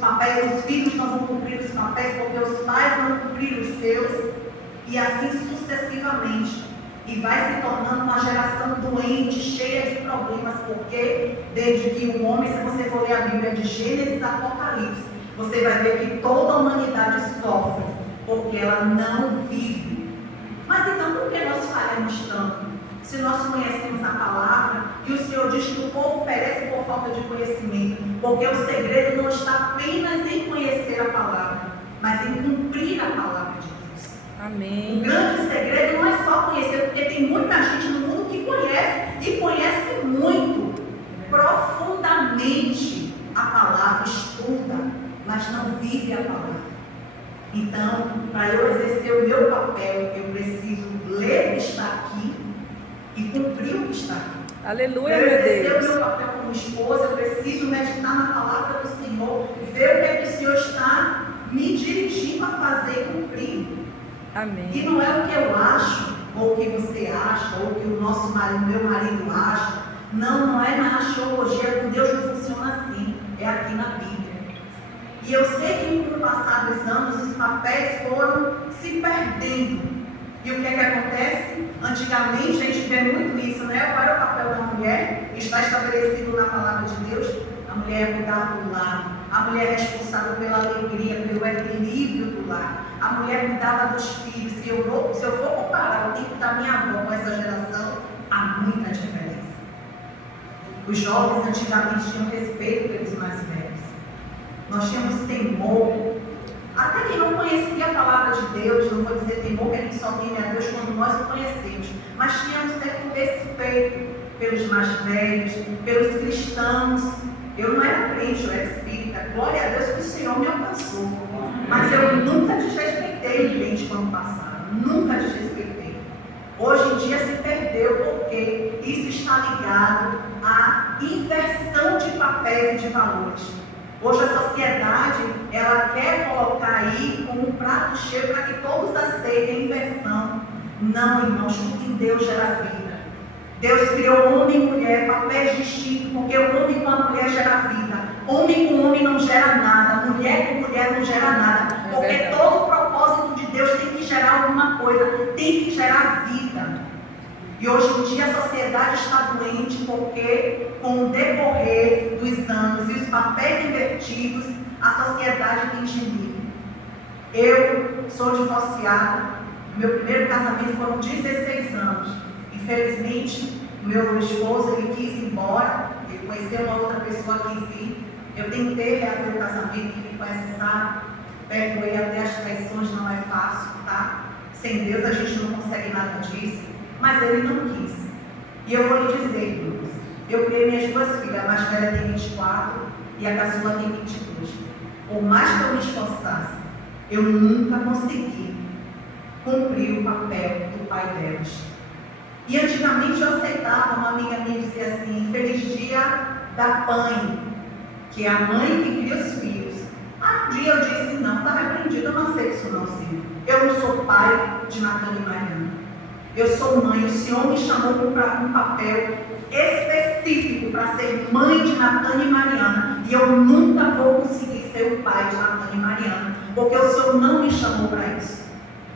papéis, os filhos não vão cumprir os papéis porque os pais não cumpriram os seus, e assim sucessivamente. E vai se tornando uma geração doente, cheia de problemas, porque desde que o homem, se você for ler a Bíblia de Gênesis a Apocalipse, você vai ver que toda a humanidade sofre, porque ela não vive. Mas então por que nós falhamos tanto? Se nós conhecemos a palavra, e o Senhor diz que o povo perece por falta de conhecimento, porque o segredo não está apenas em conhecer a palavra, mas em cumprir a palavra de Deus. Amém. O grande segredo não é só conhecer, porque tem muita gente no mundo que conhece, e conhece muito, profundamente a palavra, estuda, mas não vive a palavra. Então, para eu exercer o meu papel, eu preciso ler o que está aqui e cumprir o que está aqui. Aleluia, Para eu meu exercer Deus. o meu papel como esposa, eu preciso meditar na palavra do Senhor, ver o que é que o Senhor está me dirigindo a fazer e cumprir. Amém. E não é o que eu acho, ou o que você acha, ou o que o nosso marido, meu marido acha. Não é na axiologia, com Deus não funciona assim. É aqui na Bíblia. E eu sei que com o passar dos anos os papéis foram se perdendo. E o que é que acontece? Antigamente a gente vê muito isso, né? Qual era o papel da mulher? Está estabelecido na palavra de Deus. A mulher é cuidar do lar. A mulher é responsável pela alegria, pelo equilíbrio do lar. A mulher cuidava dos filhos. Se eu for comparar o tempo da minha avó com essa geração, há muita diferença. Os jovens antigamente tinham respeito pelos mais velhos. Nós tínhamos temor. Até quem não conhecia a palavra de Deus, não vou dizer temor, porque a gente só teme a Deus quando nós o conhecemos, mas tínhamos certo respeito pelos mais velhos, pelos cristãos. Eu não era crente, eu era espírita. Glória a Deus que o Senhor me alcançou. Mas eu nunca desrespeitei o crente quando passado. Nunca desrespeitei. Hoje em dia se perdeu porque isso está ligado à inversão de papéis e de valores. Hoje a sociedade, ela quer colocar aí como um prato cheio para que todos aceitem a inversão. Não, irmãos, tudo em Deus gera vida. Deus criou homem e mulher, papéis distintos, porque o homem com a mulher gera vida. Homem com homem não gera nada, mulher com mulher não gera nada. Porque todo o propósito de Deus tem que gerar alguma coisa, tem que gerar vida. E hoje em dia a sociedade está doente porque, com o decorrer dos anos e os papéis invertidos, a sociedade tem gemido. Eu sou divorciada, meu primeiro casamento foram 16 anos. Infelizmente, meu esposo ele quis ir embora, ele conheceu uma outra pessoa que quis ir. Eu tentei reaver o casamento, quem me conhece sabe, perdoei até as traições, não é fácil, tá? Sem Deus a gente não consegue nada disso. Mas ele não quis. E eu vou lhe dizer, irmãos, eu criei minhas duas filhas, a mais velha tem 24 e a caçula tem 22. Por mais que eu me esforçasse, eu nunca consegui cumprir o papel do pai delas. E antigamente eu aceitava, uma amiga minha dizia assim, feliz dia da mãe, que é a mãe que cria os filhos. Um dia eu disse, não, está repreendido, eu não aceito isso não, Senhor. Eu não sou pai de Natan e Mariana. Eu sou mãe, o Senhor me chamou para um papel específico para ser mãe de Natan e Mariana. E eu nunca vou conseguir ser o pai de Natan e Mariana, porque o Senhor não me chamou para isso.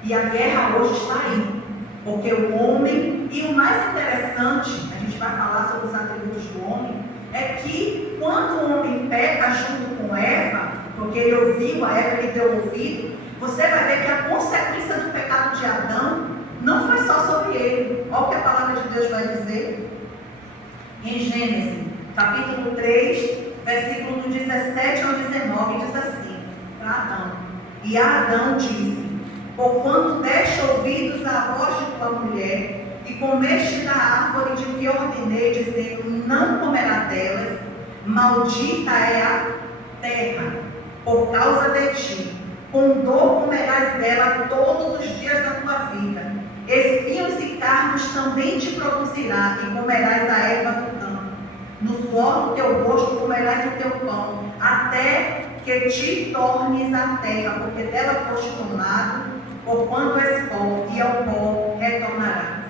E a guerra hoje está aí, porque o homem, e o mais interessante, a gente vai falar sobre os atributos do homem, é que quando o homem peca junto com Eva, porque ele ouviu a Eva, ele deu ouvido, você vai ver que a consequência do pecado de Adão não foi só sobre ele. Olha o que a palavra de Deus vai dizer em Gênesis, capítulo 3, versículo do 17 ao 19, diz assim, para Adão. E Adão disse, porquanto deste ouvidos à voz de tua mulher, e comeste da árvore de que ordenei, dizendo, não comerá delas, maldita é a terra, por causa de ti. Com dor comerás dela todos os dias da tua vida. Espinhos e cardos também te produzirá, e comerás a erva do campo. No suor do teu rosto comerás o teu pão, até que te tornes a terra, porque dela foste tomado, porquanto és pó, e ao pó retornarás.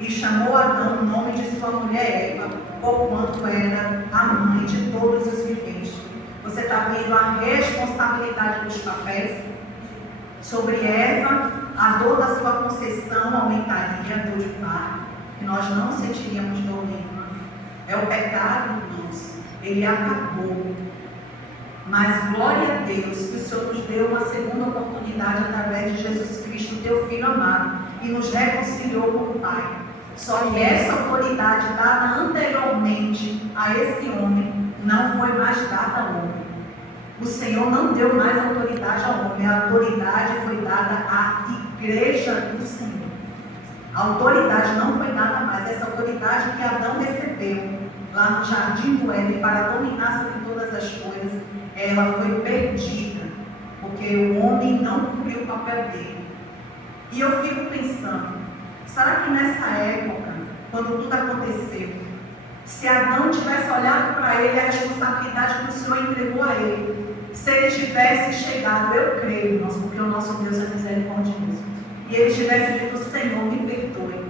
E chamou Adão o nome de sua mulher Eva, porquanto era a mãe de todos os viventes. Você está vendo a responsabilidade dos papéis? Sobre Eva, a dor da sua conceição aumentaria, a dor de parto, que nós não sentiríamos dor nenhuma. É o pecado, irmãos. Ele acabou. Mas glória a Deus que o Senhor nos deu uma segunda oportunidade através de Jesus Cristo, teu Filho amado, e nos reconciliou com o Pai. Só que essa autoridade dada anteriormente a esse homem não foi mais dada ao homem. O Senhor não deu mais autoridade ao homem, a autoridade foi dada à igreja do Senhor. A autoridade não foi dada mais, essa autoridade que Adão recebeu lá no jardim do Éden para dominar sobre todas as coisas, ela foi perdida, porque o homem não cumpriu o papel dele. E eu fico pensando, será que nessa época, quando tudo aconteceu, se Adão tivesse olhado para ele, a responsabilidade que o Senhor entregou a ele, se ele tivesse chegado, eu creio, irmãos, porque o nosso Deus é misericordioso, e ele tivesse dito: Senhor, me perdoe,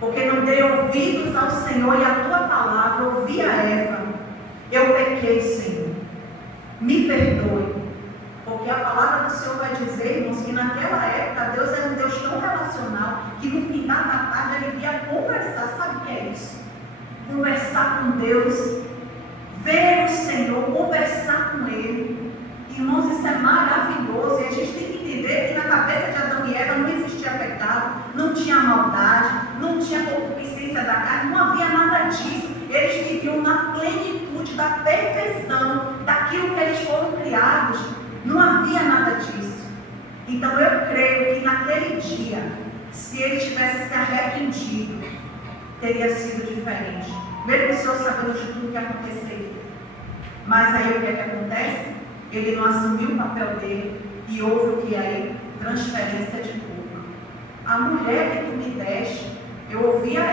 porque não dei ouvidos ao Senhor e a tua palavra, ouvi a Eva, eu pequei, Senhor, me perdoe, porque a palavra do Senhor vai dizer, irmãos, que naquela época Deus era um Deus tão relacional, que no final da tarde ele ia conversar. Sabe o que é isso? Conversar com Deus, ver o Senhor, conversar com Ele. Irmãos, isso é maravilhoso, e a gente tem que entender que na cabeça de Adão e Eva não existia pecado, não tinha maldade, não tinha concupiscência da carne, não havia nada disso. Eles viviam na plenitude da perfeição daquilo que eles foram criados, não havia nada disso. Então eu creio que naquele dia, se ele tivesse se arrependido, teria sido diferente, mesmo o Senhor sabendo de tudo que aconteceria. Mas aí o que é que acontece? Ele não assumiu o papel dele e houve o que aí? Transferência de culpa. A mulher que tu me deste, eu ouvi a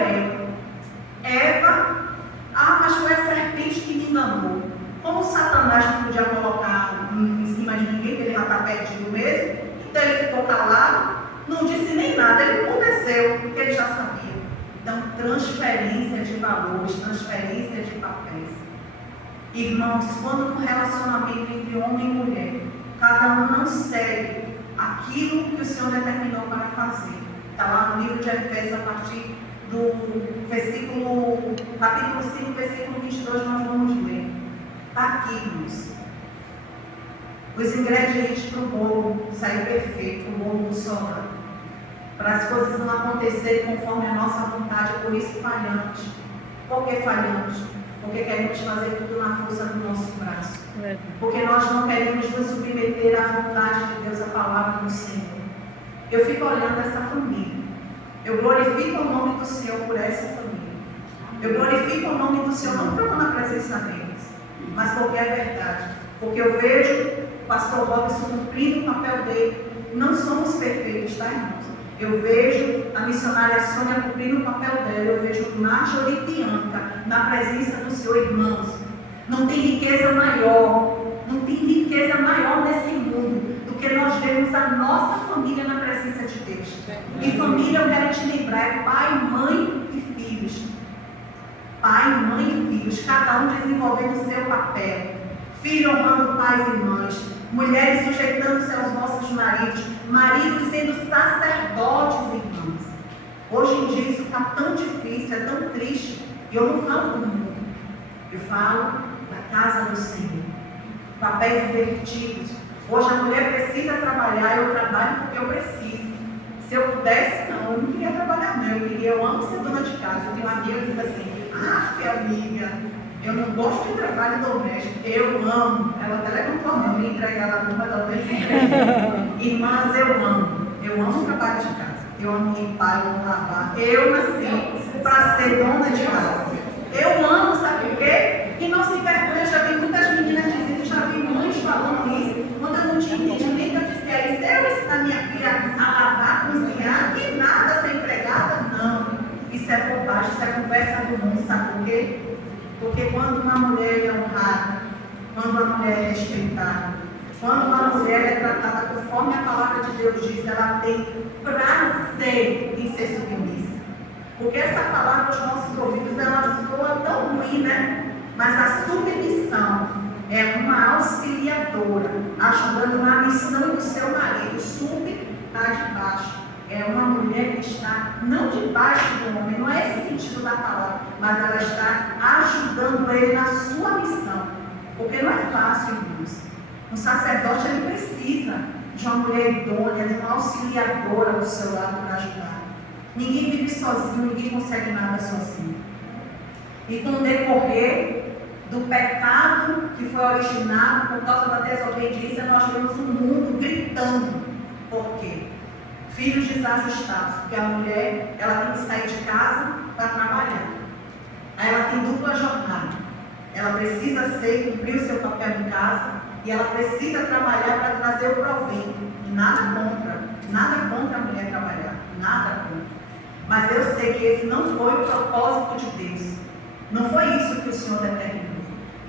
Eva, mas foi a serpente que me enganou. Como Satanás não podia colocar em cima de ninguém, porque ele já está perdido mesmo, então ele ficou calado, não disse nem nada, ele aconteceu, porque ele já sabia. Então, transferência de valores, transferência de papéis. Irmãos, quando no relacionamento entre homem e mulher, cada um não segue aquilo que o Senhor determinou para fazer. Está lá no livro de Efésios, a partir do capítulo 5, versículo 22, nós vamos ler. Está aqui, irmãos. Os ingredientes para o bolo sair perfeito, o bolo funcionar. Para as coisas não acontecerem conforme a nossa vontade, por isso falhamos. Por que falhamos? Porque queremos fazer tudo na força do nosso braço. Porque nós não queremos nos submeter à vontade de Deus, à palavra do Senhor. Eu fico olhando essa família. Eu glorifico o nome do Senhor por essa família. Eu glorifico o nome do Senhor não porque eu estou na presença deles, mas porque é verdade. Porque eu vejo o pastor Robson cumprindo o papel dele. Não somos perfeitos, tá, irmãos? Eu vejo a missionária Sônia cumprindo o papel dela. Eu vejo Marjorie e Bianca na presença do Senhor, irmãos. Não tem riqueza maior, não tem riqueza maior nesse mundo do que nós vermos a nossa família na presença de Deus. E família, eu quero te lembrar, é pai, mãe e filhos. Pai, mãe e filhos, cada um desenvolvendo o seu papel. Filho honrando pais e mães. Mulheres sujeitando-se aos vossos maridos. Maridos sendo sacerdotes, irmãos. Hoje em dia isso está tão difícil, é tão triste. E eu não falo do mundo. Eu falo da casa do Senhor. Papéis invertidos. Hoje a mulher precisa trabalhar, eu trabalho porque eu preciso. Se eu pudesse, não, eu não queria trabalhar não. Eu amo ser dona de casa. Eu tenho uma amiga que diz assim: amiga, eu não gosto de trabalho doméstico, eu amo. Ela até levantou a mão, me entregar a culpa da vez. Irmãs, eu amo o trabalho de casa. Eu amo limpar, eu amo lavar. Eu nasci para ser dona de casa. Eu amo, sabe por quê? E não se envergonha, já vi muitas meninas dizendo, já vi mães falando isso, quando eu não tinha entendimento, eu disse: eu ensinar minha filha a lavar, cozinhar, que nada, ser empregada? Não. Isso é bobagem, isso é conversa do mundo, sabe por quê? Porque quando uma mulher é honrada, quando uma mulher é respeitada, quando uma mulher é tratada conforme a palavra de Deus diz, ela tem prazer em ser submissa. Porque essa palavra, os nossos ouvidos, ela soa tão ruim, né? Mas a submissão é uma auxiliadora, ajudando na missão do seu marido. Sub está debaixo. É uma mulher que está não debaixo do homem, não é esse sentido da palavra, mas ela está ajudando ele na sua missão. Porque não é fácil, irmãos. Um sacerdote ele precisa de uma mulher idônea, de uma auxiliadora ao seu lado para ajudar. Ninguém vive sozinho, ninguém consegue nada sozinho. E com o decorrer do pecado que foi originado por causa da desobediência, nós vemos o mundo gritando. Por quê? Filhos desajustados, porque a mulher ela tem que sair de casa para trabalhar. Aí ela tem dupla jornada. Ela precisa cumprir o seu papel em casa e ela precisa trabalhar para trazer o proveito. E nada contra a mulher trabalhar, nada contra. Mas eu sei que esse não foi o propósito de Deus. Não foi isso que o Senhor determinou.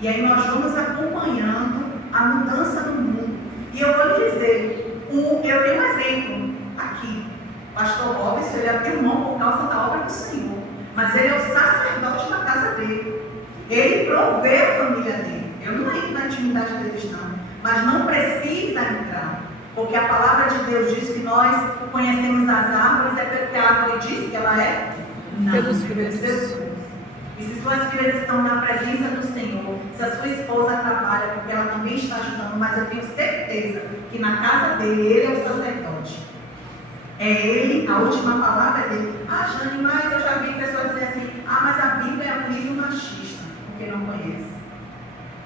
E aí nós vamos acompanhando a mudança do mundo. E eu vou lhe dizer, eu tenho um exemplo aqui. Pastor Robson, ele abriu mão por causa da obra do Senhor. Mas ele é o sacerdote da casa dele. Ele provê a família dele. Eu não entro na intimidade deles não. Mas não precisa entrar. Porque a palavra de Deus diz que nós conhecemos as árvores, é porque a árvore diz que ela é? Não. Pelos frutos. E se suas filhas estão na presença do Senhor, se a sua esposa trabalha, porque ela também está ajudando, mas eu tenho certeza que na casa dele, ele é o sacerdote. É ele, a última palavra é dele. Jane, mas eu já vi pessoas dizer assim, mas a Bíblia é um livro machista, porque não conhece.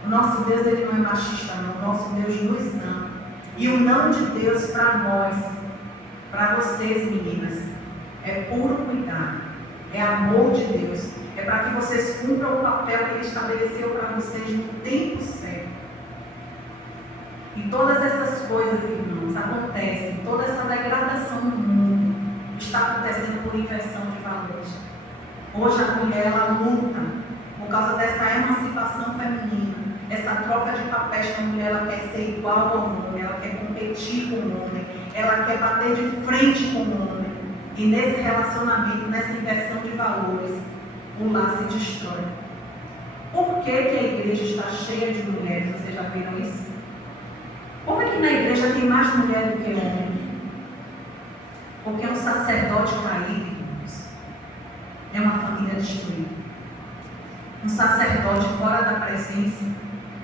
O nosso Deus, ele não é machista, não. O nosso Deus nos ama. E o não de Deus para nós, para vocês, meninas, é puro cuidado. É amor de Deus. É para que vocês cumpram o papel que Ele estabeleceu para vocês no tempo certo. E todas essas coisas, irmãos, acontecem. Toda essa degradação no mundo está acontecendo por inversão de valores. Hoje a mulher, ela luta por causa dessa emancipação feminina. Essa troca de papéis que a mulher ela quer ser igual ao homem. Ela quer competir com o homem. Ela quer bater de frente com o homem. E nesse relacionamento, nessa inversão de valores, o lar se destrói. Por que a igreja está cheia de mulheres? Vocês já viram isso? Por que na igreja tem mais mulher do que homem? Porque um sacerdote caído, irmãos, é uma família destruída. Um sacerdote fora da presença.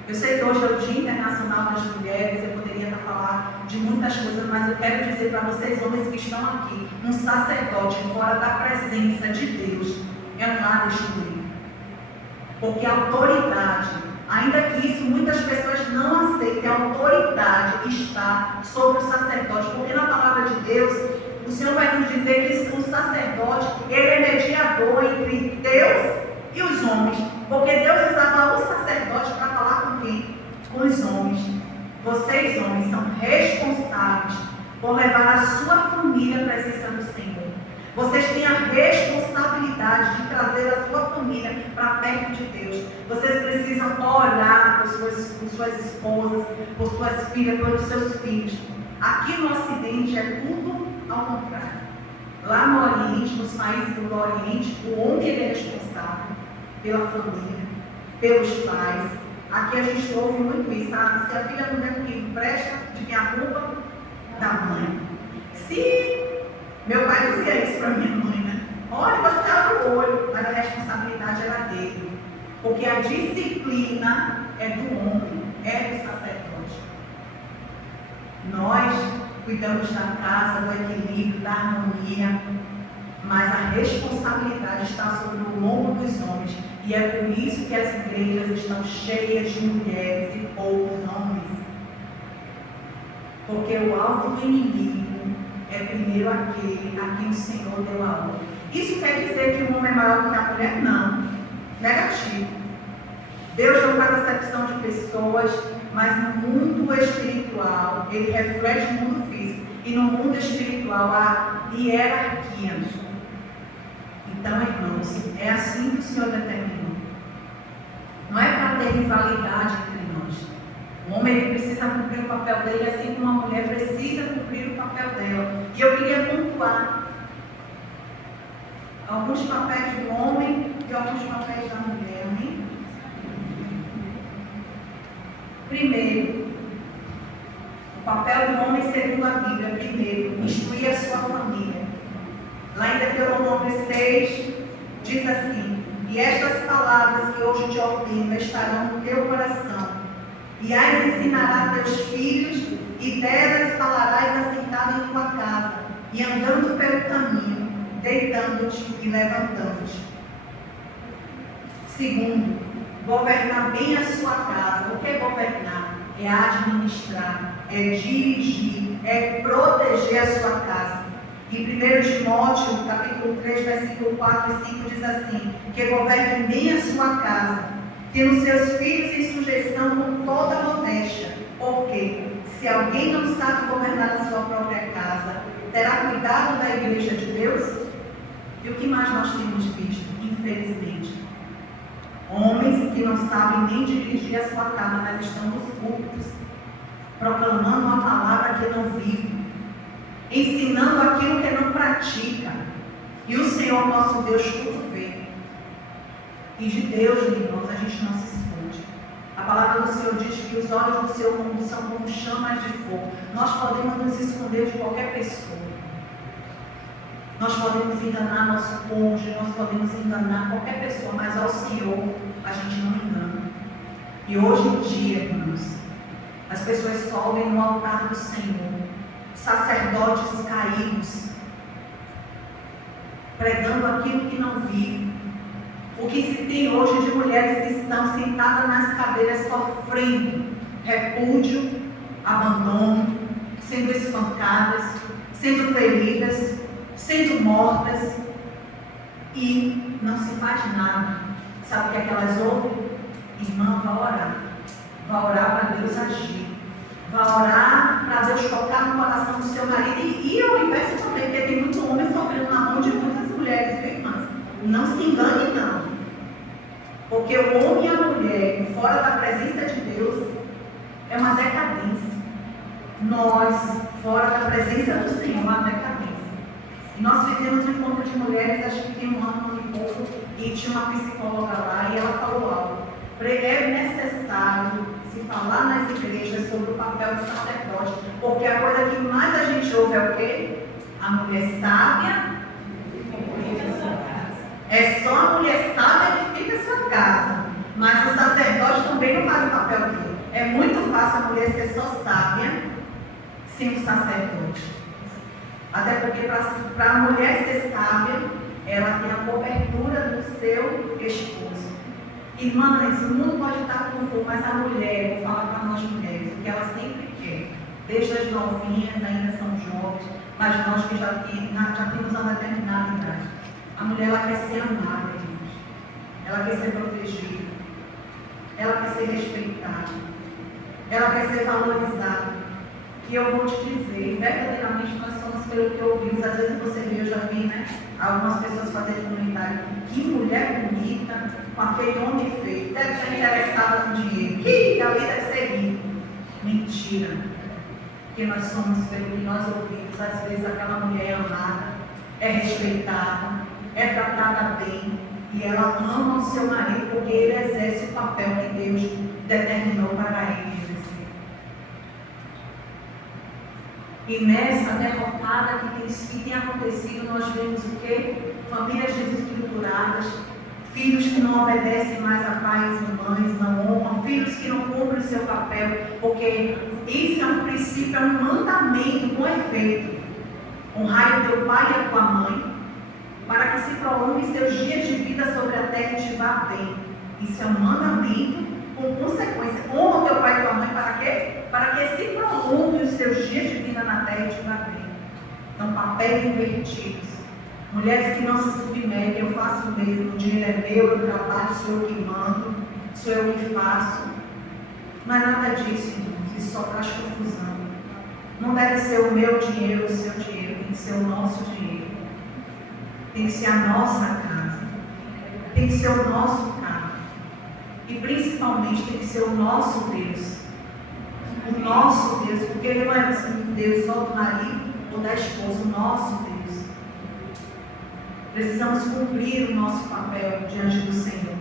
Eu sei que hoje é o Dia Internacional das Mulheres, eu poderia estar falando de muitas coisas, mas eu quero dizer para vocês, homens que estão aqui, um sacerdote fora da presença de Deus é um lar destruído. Porque a autoridade, ainda que isso muitas pessoas não aceitem, a autoridade está sobre o sacerdote. Porque na palavra de Deus, o Senhor vai nos dizer que o sacerdote, ele é mediador entre Deus e os homens. Porque Deus usava o sacerdote para falar com quem? Com os homens. Vocês, homens, são responsáveis por levar a sua família à presença do Senhor. Vocês têm a responsabilidade de trazer a sua família para perto de Deus. Vocês precisam orar por suas esposas, por suas filhas, pelos seus filhos. Aqui no Ocidente é tudo ao contrário. Lá no Oriente, nos países do Oriente, o homem ele é responsável pela família, pelos pais. Aqui a gente ouve muito isso, sabe? Se a filha não der comigo, presta, de quem a culpa? Da mãe. Meu pai dizia isso para minha mãe, né? Olha, você abre o olho, mas a responsabilidade era dele. Porque a disciplina é do homem, é do sacerdote. Nós cuidamos da casa, do equilíbrio, da harmonia, mas a responsabilidade está sobre o lombo dos homens. E é por isso que as igrejas estão cheias de mulheres e poucos homens. Porque o alvo do inimigo é primeiro aquele a quem o Senhor deu a honra. Isso quer dizer que o homem é maior do que a mulher? Não. Negativo. Deus não faz acepção de pessoas, mas no mundo espiritual, ele reflete o mundo físico. E no mundo espiritual há hierarquia. Então, irmãos, é assim que o Senhor determinou. Não é para ter rivalidade entre nós. O homem ele precisa cumprir o papel dele, assim como a mulher precisa cumprir o papel dela. E eu queria pontuar alguns papéis do homem e alguns papéis da mulher. Amém? Primeiro, o papel do homem segundo a Bíblia, primeiro, instruir a sua família. Lá em Deuteronômio 6, diz assim: e estas palavras que hoje te ordeno estarão no teu coração, e as ensinarás a teus filhos, e delas falarás assentado em tua casa, e andando pelo caminho, deitando-te e levantando-te. Segundo, governar bem a sua casa. O que é governar? É administrar, é dirigir, é proteger a sua casa. Em 1 Timóteo, capítulo 3, versículo 4 e 5, diz assim: que governe bem a sua casa, tendo seus filhos em sujeição com toda modéstia. Porque se alguém não sabe governar a sua própria casa, terá cuidado da igreja de Deus? E o que mais nós temos visto, infelizmente? Homens que não sabem nem dirigir a sua casa, mas estão nos cultos, proclamando uma palavra que não vive, ensinando aquilo que não pratica. E o Senhor nosso Deus tudo vê. E de Deus, irmãos, a gente não se esconde. A palavra do Senhor diz que os olhos do Senhor são como chamas de fogo. Nós podemos nos esconder de qualquer pessoa. Nós podemos enganar nosso cônjuge, nós podemos enganar qualquer pessoa, mas ao Senhor a gente não engana. E hoje em dia, irmãos, as pessoas sobem no altar do Senhor, sacerdotes caídos, pregando aquilo que não vive. O que se tem hoje de mulheres que estão sentadas nas cadeiras sofrendo repúdio, abandono, sendo espancadas, sendo feridas, sendo mortas, e não se faz nada. Sabe o que é que elas ouvem? Irmã, vá orar. Vá orar para Deus agir. Vá orar para Deus tocar no coração do seu marido. E ao inverso também, porque tem muito homem sofrendo na mão de muitas mulheres, viu, irmãs? Não se engane, não. Porque o homem e a mulher, fora da presença de Deus, é uma decadência. Nós, fora da presença do Senhor, é uma decadência. E nós fizemos um encontro de mulheres, acho que tem um ano e pouco, e tinha uma psicóloga lá, e ela falou algo. É necessário se falar nas igrejas sobre o papel do sacerdote, porque a coisa que mais a gente ouve é o quê? A mulher sábia fica em sua casa. É só a mulher sábia que fica em sua casa, mas o sacerdote também não faz o papel dele. É muito fácil a mulher ser só sábia sem o sacerdote. Até porque para a mulher ser sábia, ela tem a cobertura do seu esposo. Irmãs, o mundo pode estar com fogo, mas a mulher, vou falar para nós mulheres, o que ela sempre quer, desde as novinhas, ainda são jovens, mas nós que já temos uma determinada idade. A mulher, ela quer ser amada, irmãos. Ela quer ser protegida. Ela quer ser respeitada. Ela quer ser valorizada. E eu vou te dizer, verdadeiramente nós somos pelo que ouvimos. Às vezes você vê, eu já vi, né? Algumas pessoas fazendo comentário. Que mulher bonita, com aquele homem feio. Deve estar interessada no dinheiro. Que ali deve ser rico. Mentira. Porque nós somos pelo que nós ouvimos. Às vezes aquela mulher é amada, é respeitada, é tratada bem. E ela ama o seu marido porque ele exerce o papel que Deus determinou para ele. E nessa derrotada que tem acontecido, nós vemos o quê? Famílias desestruturadas, filhos que não obedecem mais a pais e mães, não honram, filhos que não cumprem o seu papel, porque isso é um princípio, é um mandamento com efeito. Honrai o teu pai e a tua mãe, para que se prolongue seus dias de vida sobre a terra e te vá bem. Isso é um mandamento com consequência. Honra o teu pai e tua mãe para quê? Para que se prolongue os seus dias de vida na terra e te vá bem. Então, papéis invertidos. Mulheres que não se submetem, eu faço o mesmo, o dinheiro é meu, eu trabalho, sou eu que mando, sou eu que faço. Não é nada disso, irmãos, isso só traz confusão. Não deve ser o meu dinheiro, o seu dinheiro, tem que ser o nosso dinheiro. Tem que ser a nossa casa. Tem que ser o nosso carro. E principalmente tem que ser o nosso Deus. O nosso Deus, porque Ele não é um Deus só do marido ou da esposa, o nosso Deus. Precisamos cumprir o nosso papel diante do Senhor.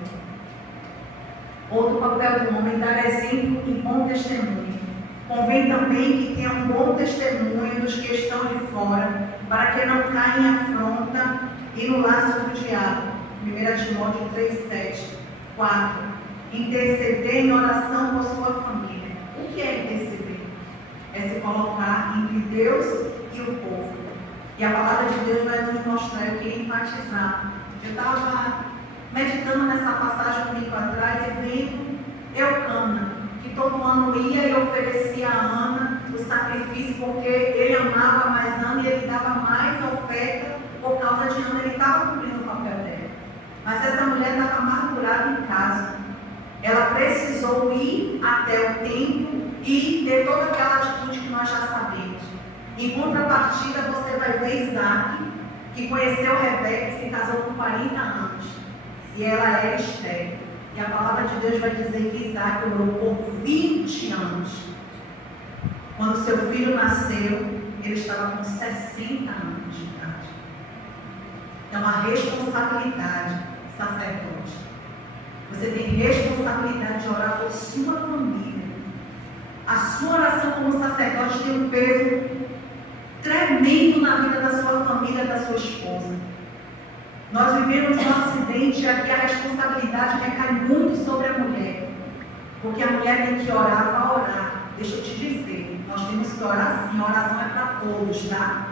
Outro papel do homem, dar exemplo e bom testemunho. Convém também que tenha um bom testemunho dos que estão de fora, para que não caia em afronta e no laço do diabo. 1 Timóteo 3:7. 4. Interceder em oração por sua família. O que é interceder? É se colocar entre Deus e o povo. E a palavra de Deus vai nos mostrar, eu queria enfatizar. Eu estava meditando nessa passagem um tempo atrás e vendo Eucana, que todo ano ia e oferecia a Ana o sacrifício, porque ele amava mais Ana e ele dava mais oferta por causa de Ana, ele estava cumprindo o papel dela. Mas essa mulher estava amargurada em casa. Ela precisou ir até o templo e ter toda aquela atitude que nós já sabemos. Em contrapartida, você vai ver Isaac, que conheceu Rebeca e se casou com 40 anos. E ela era estéril. E a palavra de Deus vai dizer que Isaac orou por 20 anos. Quando seu filho nasceu, ele estava com 60 anos de idade. Então, a responsabilidade, sacerdote. Você tem responsabilidade de orar por sua família. A sua oração como sacerdote tem um peso tremendo na vida da sua família, da sua esposa. Nós vivemos um acidente e aqui a responsabilidade recai muito sobre a mulher. Porque a mulher tem que orar, vai orar. Deixa eu te dizer, nós temos que orar sim, a oração é para todos, tá?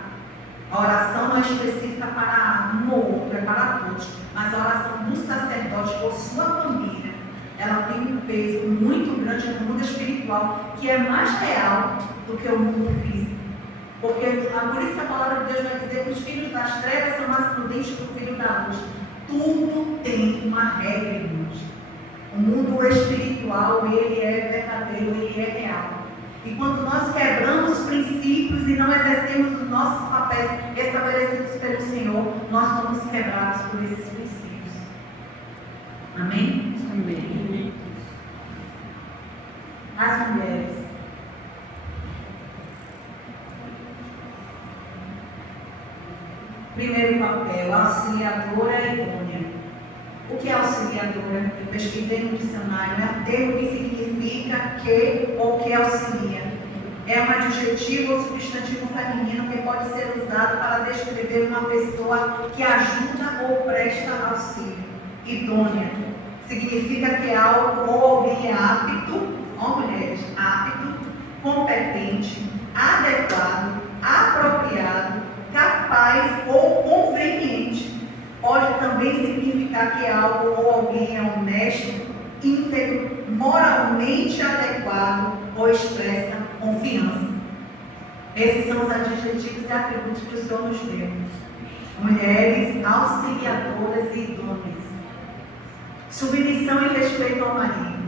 A oração não é específica para um ou outro, é para todos. Mas a oração do sacerdote por sua família, ela tem um peso muito grande no mundo espiritual, que é mais real do que o mundo físico. Porque por isso que a palavra de Deus vai dizer que os filhos das trevas são mais prudentes que o filho da luz. Tudo tem uma regra, irmãos. O mundo espiritual, ele é verdadeiro, ele é real. E quando nós quebramos princípios e não exercemos os nossos papéis estabelecidos pelo Senhor, nós somos quebrados por esses princípios. Amém? Amém. As mulheres. Primeiro papel, auxiliadora idônea. O que é auxiliadora? Eu pesquisei no dicionário, é um termo que significa que ou que auxilia. É um adjetivo ou substantivo feminino que pode ser usado para descrever uma pessoa que ajuda ou presta auxílio. Idônea significa que algo ou alguém é apto, ó mulheres, apto, competente, adequado, apropriado, capaz ou conveniente. Pode também significar que algo ou alguém é honesto, íntegro, moralmente adequado ou expressa confiança. Esses são os adjetivos e atributos que o Senhor nos deu. Mulheres auxiliadoras e idôneas. Submissão e respeito ao marido.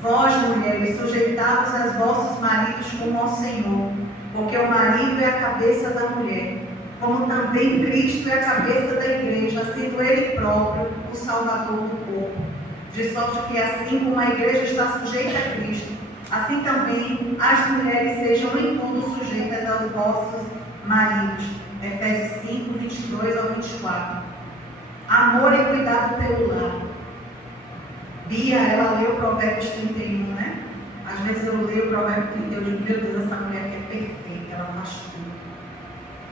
Vós, mulheres, sujeitai-vos aos vossos maridos como ao Senhor, porque o marido é a cabeça da mulher, como também Cristo é a cabeça da igreja, sendo Ele próprio o Salvador do corpo. De sorte que assim como a igreja está sujeita a Cristo, assim também as mulheres sejam em tudo sujeitas aos vossos maridos. Efésios 5, 22 ao 24. Amor e cuidado pelo lar. Bia, ela leu o Provérbios 31, né? Às vezes eu leio o Provérbio 31 e digo, meu Deus, essa mulher que é perfeita, ela faz tudo.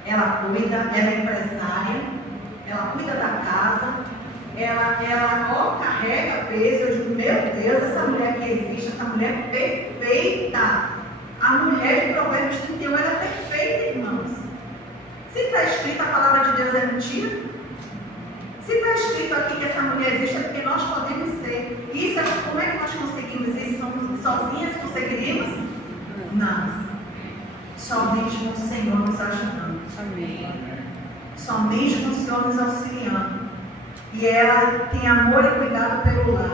Ela cuida, ela é empresária, ela cuida da casa, ela carrega peso. Eu digo, meu Deus, essa mulher que existe, essa mulher é perfeita. A mulher de Provérbios 31, ela é perfeita, irmãos. Se está escrito a palavra de Deus é mentira? Se está escrito aqui que essa mulher existe, é porque nós podemos ser. Isso é como é que nós conseguimos isso? Somos sozinhas conseguiríamos? Não. Somente com o Senhor nos ajudando. Amém. Somente com o Senhor nos auxiliando. E ela tem amor e cuidado pelo lar.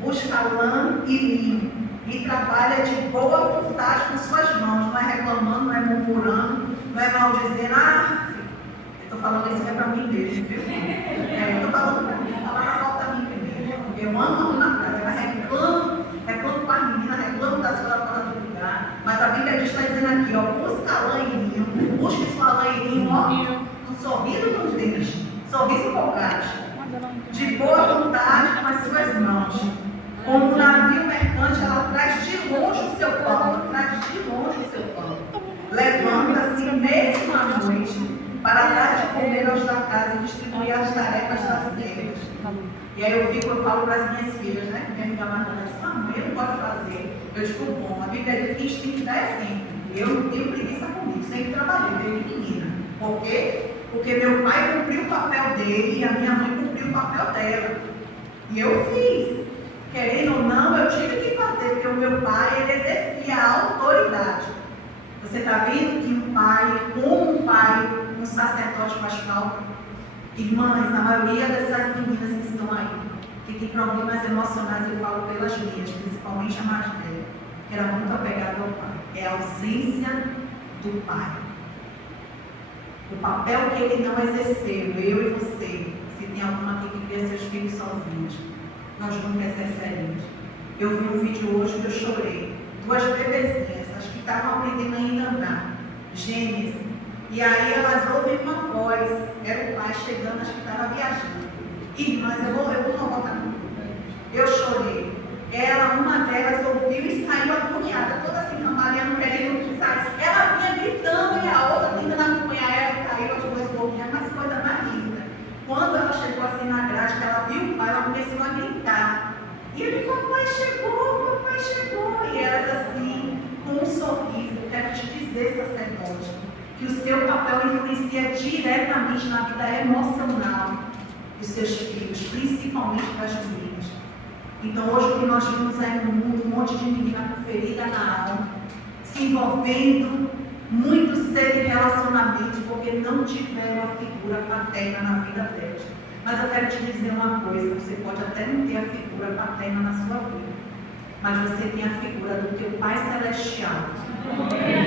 Busca lã e linho. E trabalha de boa vontade com suas mãos. Não é reclamando, não é murmurando, não é maldizendo. Eu estou falando isso para mim mesmo, viu? Eu estou falando para mim. A palavra volta a mim primeiro. Eu amo na casa. Ela reclamo com as meninas, reclamo das coisas fora do lugar. Mas a Bíblia está dizendo aqui, ó, busca lã e linho. Busque sua lã e linho, ó, um sorriso nos dentes, sorriso com gás, de boa vontade com as suas mãos. Como um navio mercante, ela traz de longe o seu pão, traz de longe o seu pão. Levanta-se mesmo à noite para dar de comer aos da casa e distribuir as tarefas das servas. E aí eu falo para as minhas filhas, né? Minha filha mais nova disse, mãe, eu não posso fazer. Eu digo, bom, a Bíblia diz que a gente tem que dar exemplo. Eu não tenho preguiça comigo, sempre trabalhei, desde menina. Por quê? Porque meu pai cumpriu o papel dele e a minha mãe cumpriu o papel dela. E eu fiz. Querendo ou não, eu tive que fazer, porque o meu pai, ele exercia a autoridade. Você está vendo que um pai, como um pai, um sacerdote faz falta? Irmãs, a maioria dessas meninas que estão aí, que tem problemas emocionais, eu falo pelas minhas, principalmente a mais velha, que era muito apegada ao pai. É a ausência do pai. O papel que ele não exerceu, eu e você, se tem alguma aqui que cria seus filhos sozinhos, nós nunca exerceremos. Eu vi um vídeo hoje que eu chorei. 2 bebezinhas, as que estavam aprendendo ainda a andar, gêmeas. E aí elas ouvem uma voz, era o pai chegando, acho que estava viajando. Irmãs, eu vou não botar no. Eu chorei. Uma delas ouviu e saiu agoniada, toda assim, cambaleando, querendo sair. Ela vinha gritando e a outra tentando acompanhar ela e caiu as 2 boquinhas, mas coisa mais linda. Quando ela chegou assim na grade, que ela viu o pai, ela começou a gritar. E ele, papai chegou, papai chegou. E elas assim, com um sorriso, eu quero te dizer, sacerdote, que o seu papel influencia diretamente na vida emocional dos seus filhos, principalmente das meninas. Então hoje o que nós vimos aí no mundo, um monte de menina com ferida na alma, se envolvendo muito cedo em relacionamentos, porque não tiveram a figura paterna na vida delas. Mas eu quero te dizer uma coisa, você pode até não ter a figura paterna na sua vida, mas você tem a figura do teu Pai Celestial,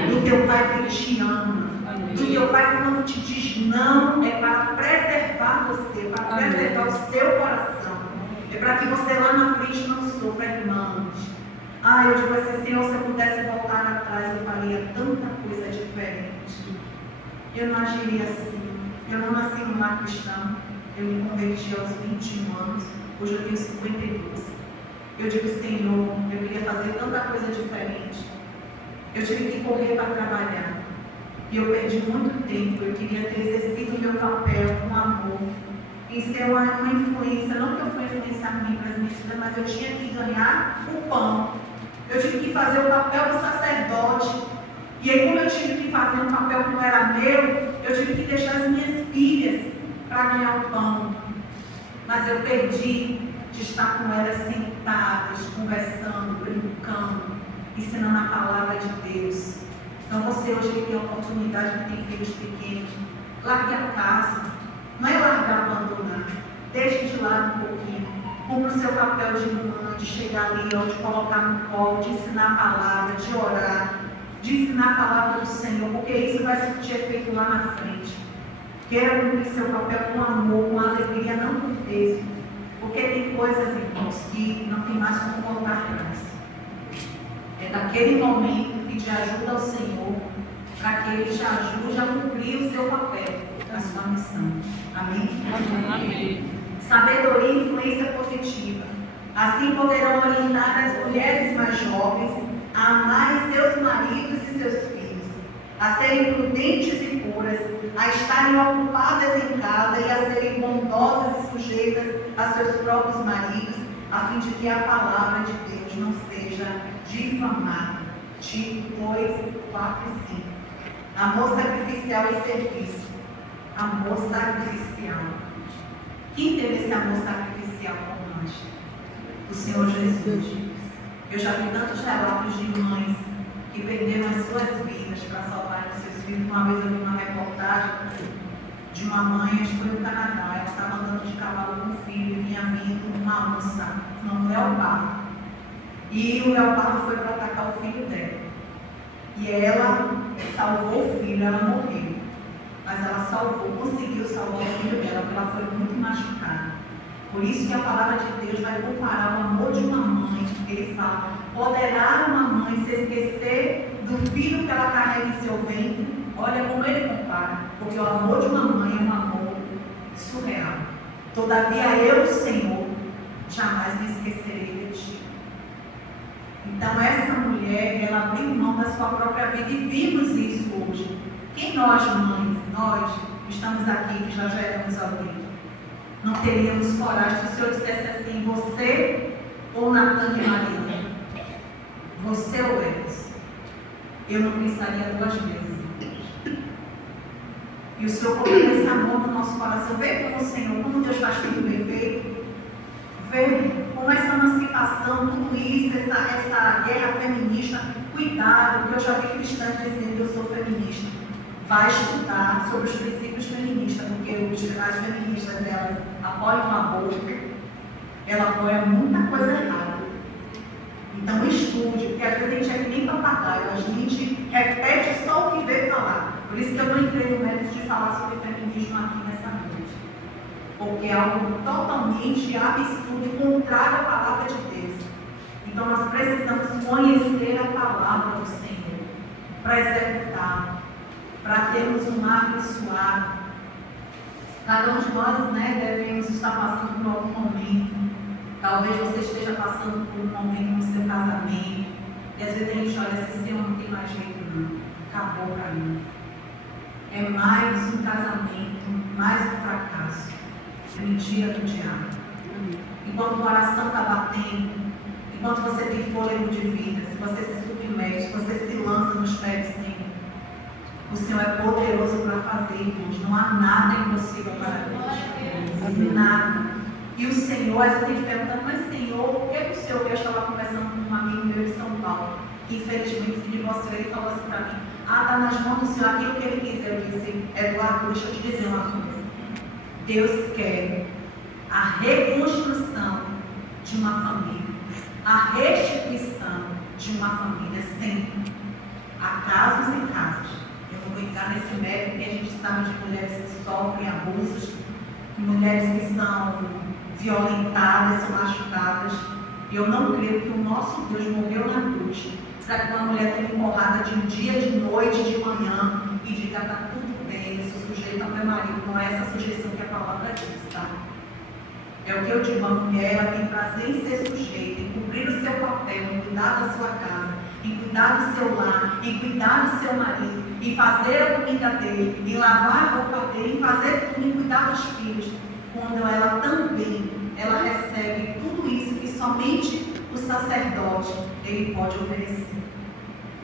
do teu Pai que te ama, do teu Pai que quando te diz não, é para preservar você, para preservar o seu coração, é para que você lá na frente não sofra, irmãos. Eu digo assim, Senhor, se eu pudesse voltar atrás, eu faria tanta coisa diferente. Eu não agiria assim. Eu não nasci num lar cristão. Eu me converti aos 21 anos. Hoje eu tenho 52. Eu digo, Senhor, eu queria fazer tanta coisa diferente. Eu tive que correr para trabalhar. E eu perdi muito tempo. Eu queria ter exercido o meu papel com amor. Em ser uma influência. Não que eu fui influenciar ninguém para as minhas filhas, mas eu tinha que ganhar o pão. Eu tive que fazer o papel do sacerdote. E aí, como eu tive que fazer um papel que não era meu, eu tive que deixar as minhas filhas para ganhar o pão. Mas eu perdi de estar com elas sentadas, conversando, brincando, ensinando a palavra de Deus. Então você hoje que tem a oportunidade, que tem filhos pequenos, largue a casa. Não é largar, abandonar. Deixe de lado um pouquinho. Cumpra o seu papel de mãe, de chegar ali, de colocar no colo, de ensinar a palavra, de orar, de ensinar a palavra do Senhor, porque isso vai surtir efeito lá na frente. Queira cumprir seu papel com amor, com alegria, não com peso. Porque tem coisas, irmãos, que não tem mais como voltar atrás. É daquele momento que te ajuda ao Senhor, para que Ele te ajude a cumprir o seu papel, a sua missão. Amém? Amém. Sabedoria e influência positiva. Assim poderão orientar as mulheres mais jovens a amar seus maridos e seus filhos, a serem prudentes e puras, a estarem ocupadas em casa e a serem bondosas e sujeitas a seus próprios maridos, a fim de que a palavra de Deus não seja difamada. Tito 2, 4 e 5. Amor sacrificial e serviço. Amor sacrificial. Quem teve esse amor sacrificial por nós? O Senhor Jesus. Eu já vi tantos relatos de mães que perderam as suas vidas para salvar os seus filhos. Uma vez eu vi uma reportagem de uma mãe, acho que foi no Canadá, ela estava andando de cavalo com o filho e vinha vindo uma onça, um leopardo. E o leopardo foi para atacar o filho dela. E ela salvou o filho, ela morreu. Mas ela salvou, conseguiu salvar o filho dela, porque ela foi muito machucada. Por isso que a palavra de Deus vai comparar o amor de uma mãe, ele fala, poderá uma mãe se esquecer do filho que ela carrega em seu ventre? Olha como ele compara, porque o amor de uma mãe é um amor surreal. Todavia eu, Senhor, jamais me esquecerei de ti. Então essa mulher, ela abriu mão da sua própria vida e vimos isso hoje. Quem nós, mães, nós estamos aqui, que já éramos alguém, não teríamos coragem se o Senhor dissesse assim, você ou Natan e Maria, você ou eles, eu não pensaria 2 vezes. E o Senhor colocou esse amor no nosso coração. Vê como o Senhor, como Deus faz tudo bem feito. Vê como essa emancipação, tudo isso, essa guerra feminista. Cuidado, porque eu já vi cristãs dizendo que eu sou feminista. Vai estudar sobre os princípios feministas, porque as feministas, elas apoiam o aborto, ela apoia muita coisa errada. Então estude, porque às vezes a gente é que nem papagaio, a gente repete só o que vê falar. Por isso que eu não entrei no mérito de falar sobre feminismo aqui nessa noite. Porque é algo totalmente absurdo e contrário à palavra de Deus. Então nós precisamos conhecer a palavra do Senhor para executar, para termos um lábio suave. Cada um de nós, devemos estar passando por algum momento. Talvez você esteja passando por um momento no seu casamento. E às vezes a gente olha assim, Senhor, não tem mais jeito não. Acabou para mim. É mais um casamento, mais um fracasso. Mentira do diabo. Enquanto o coração está batendo, enquanto você tem fôlego de vida, se você se submete, se você se lança nos pés do Senhor, o Senhor é poderoso para fazer, irmãos. Não há nada impossível para Deus. Nada. E o Senhor, às vezes a gente pergunta, mas Senhor, por que o Senhor, eu estava conversando com um amigo meu de São Paulo, que infelizmente se divorciou, ele falou assim para mim, está nas mãos do Senhor, aquilo que Ele quiser. Eu disse, Eduardo, deixa eu te dizer uma coisa. Deus quer a reconstrução de uma família, a restituição de uma família, sempre. Há casos e casos. Eu não vou entrar nesse mérito, porque a gente sabe de mulheres que sofrem abusos, mulheres que são violentadas, são machucadas. E eu não creio que o nosso Deus morreu na cruz para que uma mulher tenha empurrada de um dia, de noite, de manhã e diga, está tudo bem, eu sou sujeita ao meu marido. Não é essa sujeição que a palavra diz, tá? É o que eu digo, a mulher, ela tem prazer em ser sujeita, em cumprir o seu papel, em cuidar da sua casa, em cuidar do seu lar, em cuidar do seu marido, em fazer a comida dele, em lavar a roupa dele, em fazer tudo, em cuidar dos filhos. Quando ela também, ela recebe tudo isso que somente o sacerdote, ele pode oferecer.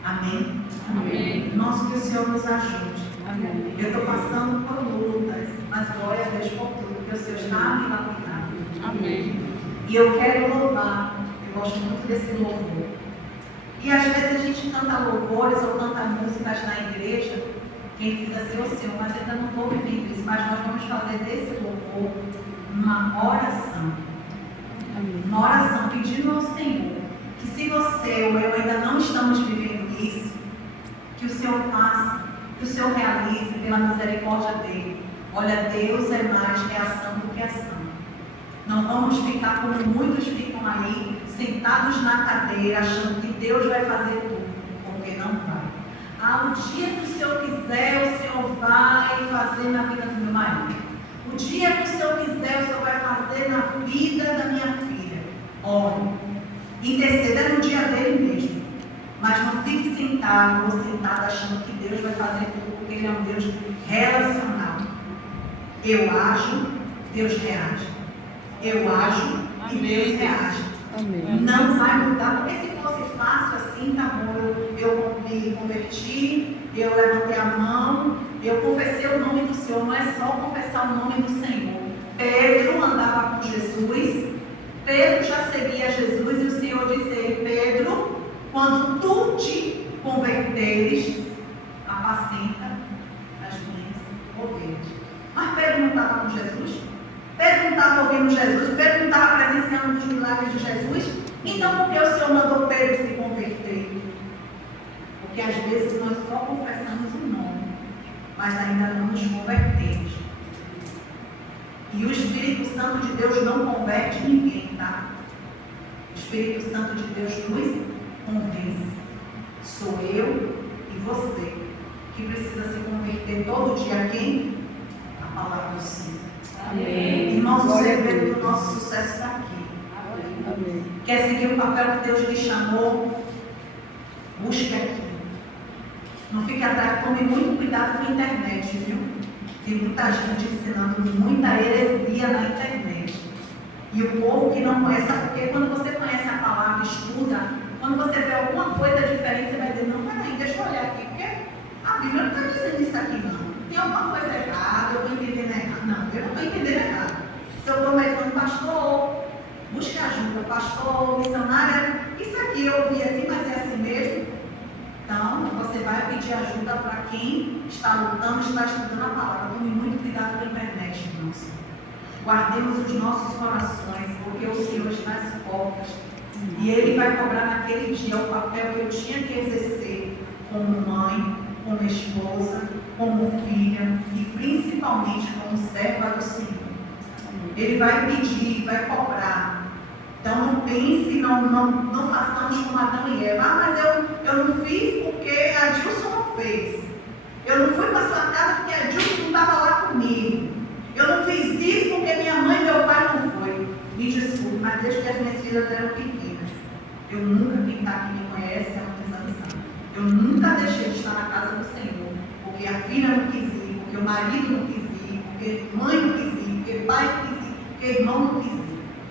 Amém? Amém. Nosso, que o Senhor nos ajude. Amém. Eu estou passando por lutas, mas glória a Deus por tudo, porque o Senhor está me lapidando. Amém. E eu quero louvar, eu gosto muito desse louvor. E às vezes a gente canta louvores ou canta músicas na igreja, quem diz assim, ô Senhor, mas eu ainda não estou vivendo isso, mas nós vamos fazer desse louvor uma oração. Uma oração pedindo ao Senhor que se você ou eu ainda não estamos vivendo isso, que o Senhor faça, que o Senhor realize pela misericórdia dele. Olha, Deus é mais reação do que ação. Não vamos ficar como muitos ficam aí, sentados na cadeira, achando que Deus vai fazer tudo, porque não vai. O dia que o Senhor quiser, o Senhor vai fazer na vida do meu marido. O dia que o Senhor quiser, o Senhor vai fazer na vida da minha filha. Ore. Interceda no dia dele mesmo. Mas não fique sentado ou sentada achando que Deus vai fazer tudo, porque Ele é um Deus relacional. Eu ajo, Deus reage. Eu ajo e Deus reage. Amém. Não vai mudar, porque se fosse fácil assim, tá bom, eu me converti, eu levantei a mão, eu confessei o nome do Senhor. Não é só confessar o nome do Senhor. Pedro andava com Jesus, Pedro já seguia Jesus e o Senhor disse a ele, Pedro, quando tu te converteres, apacenta as minhas ovelhas. Mas Pedro não estava com Jesus? Pedro não estava ouvindo Jesus? Pedro não estava presenciando os milagres de Jesus? Então por que o Senhor mandou Pedro se converter? Porque às vezes nós só confessamos o nome, mas ainda não nos convertemos. E o Espírito Santo de Deus não converte ninguém, tá? O Espírito Santo de Deus nos convence. Sou eu e você que precisa se converter todo dia a quem? A palavra do Senhor. Amém. Irmãos, o segredo do nosso sucesso está aqui. Amém. Quer seguir o papel que Deus lhe chamou? Busque aqui. Não fique atrás, tome muito cuidado com a internet, viu? Tem muita gente ensinando muita heresia na internet. E o povo que não conhece, porque quando você conhece a palavra, estuda, quando você vê alguma coisa diferente, você vai dizer, não, peraí, deixa eu olhar aqui, porque a Bíblia não está dizendo isso aqui, não. Tem alguma coisa errada, eu estou entendendo errado. Não, eu não estou entendendo errado. Se eu estou meditando, pastor, busque ajuda, pastor, missionária, isso aqui eu ouvi assim, mas é assim mesmo. Então, você vai pedir ajuda para quem está lutando, está estudando a palavra. Tome muito cuidado com a internet, irmãos. Guardemos os nossos corações, porque o Senhor está às portas. E Ele vai cobrar naquele dia o papel que eu tinha que exercer como mãe, como esposa, como filha e principalmente como serva do Senhor. Ele vai pedir, vai cobrar. Então não pense, não façamos como Adão e Eva. Ah, mas eu não fiz porque a Dilson não fez. Eu não fui para sua casa porque a Dilson não estava lá comigo. Eu não fiz isso porque minha mãe e meu pai não foi. Me desculpe, mas desde que as minhas filhas eram pequenas, eu nunca, quem está aqui me conhece, é uma presunção. Eu nunca deixei de estar na casa do Senhor, porque a filha não quis ir, porque o marido não quis ir, porque mãe não quis ir, porque pai não quis ir, porque irmão não quis ir.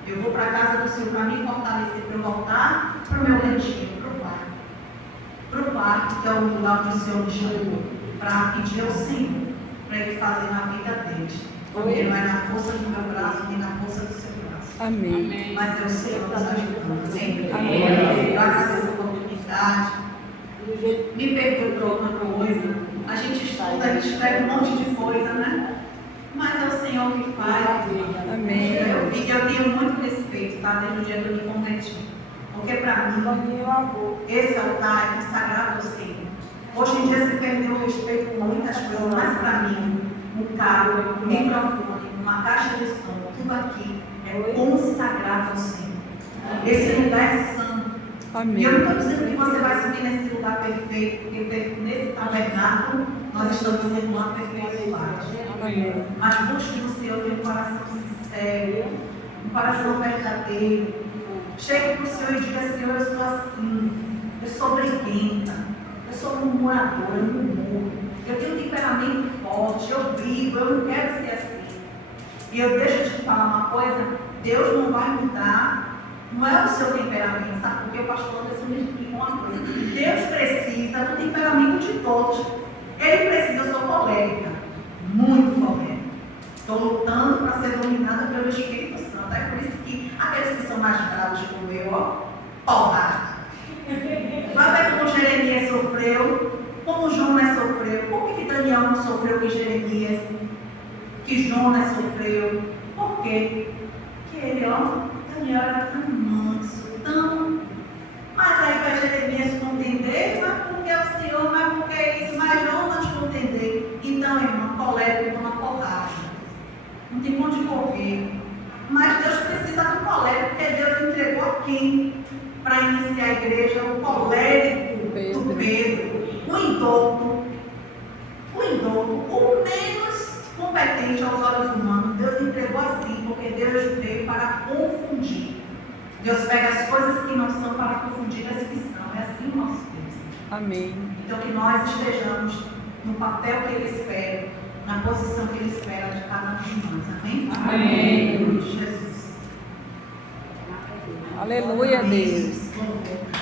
Eu vou para a casa do Senhor para me fortalecer, para eu voltar para o meu retiro, para o quarto, que é o lugar onde o Senhor me chamou, para pedir ao Senhor, para Ele fazer na vida deles. Porque não é na força do meu braço, nem na força do seu braço. Amém. Mas é o Senhor nos ajudando. Sempre. Amém. Eu agradeço a oportunidade. Me perdoe por alguma coisa. A gente estuda, a gente escreve um monte de coisa, né? Mas é o Senhor que faz. Amém. E eu tenho muito respeito, tá? Desde o dia que eu me converti. Porque para mim, esse altar é consagrado ao Senhor. Hoje em dia se perdeu o respeito por muitas coisas, mas para mim, um carro, um microfone, uma caixa de som, tudo aqui é consagrado ao Senhor. Esse lugar é santo. Amém. E eu não estou dizendo que você vai subir nesse lugar perfeito, porque nesse tabernáculo nós estamos sendo lá aperfeiçoados. Amém. Mas busque no Senhor ter um coração sincero, um coração verdadeiro. Chegue para o Senhor e diga, Senhor, eu sou assim, eu sou briguenta, eu sou murmuradora, eu murmuro, eu tenho um temperamento forte, eu brigo, eu não quero ser assim. E eu deixo de te falar uma coisa, Deus não vai mudar, não é o seu temperamento, sabe? Porque o pastor Anderson me explica uma coisa. Deus precisa do temperamento de todos. Ele precisa, eu sou colérica, muito colérica. Estou lutando para ser dominada pelo Espírito Santo. É por isso que aqueles que são mais bravos como eu, ó, porra. Vai ver como Jeremias sofreu, como Jonas sofreu. Por que Daniel não sofreu que Jeremias, que Jonas sofreu? Por quê? Porque ele, ó, Daniel era tão manso, tão... Mas aí vai Jeremias contender, mas porque é o Senhor, mas porque é isso, mas Jonas contender. Então, irmão, colérico toma porrada. Não tem onde correr. Mas Deus precisa do colérico, porque Deus entregou a quem? Para iniciar a igreja, o colérico do Pedro, o indulto, o menos competente aos olhos humanos. Deus entregou assim, porque Deus veio para confundir. Deus pega as coisas que não são para confundir as que são. É assim o nosso Deus. Amém. Então que nós estejamos no papel que Ele espera, na posição que Ele espera de cada um de nós. Amém? Amém. Em nome de Jesus. Aleluia, Deus. Louvor.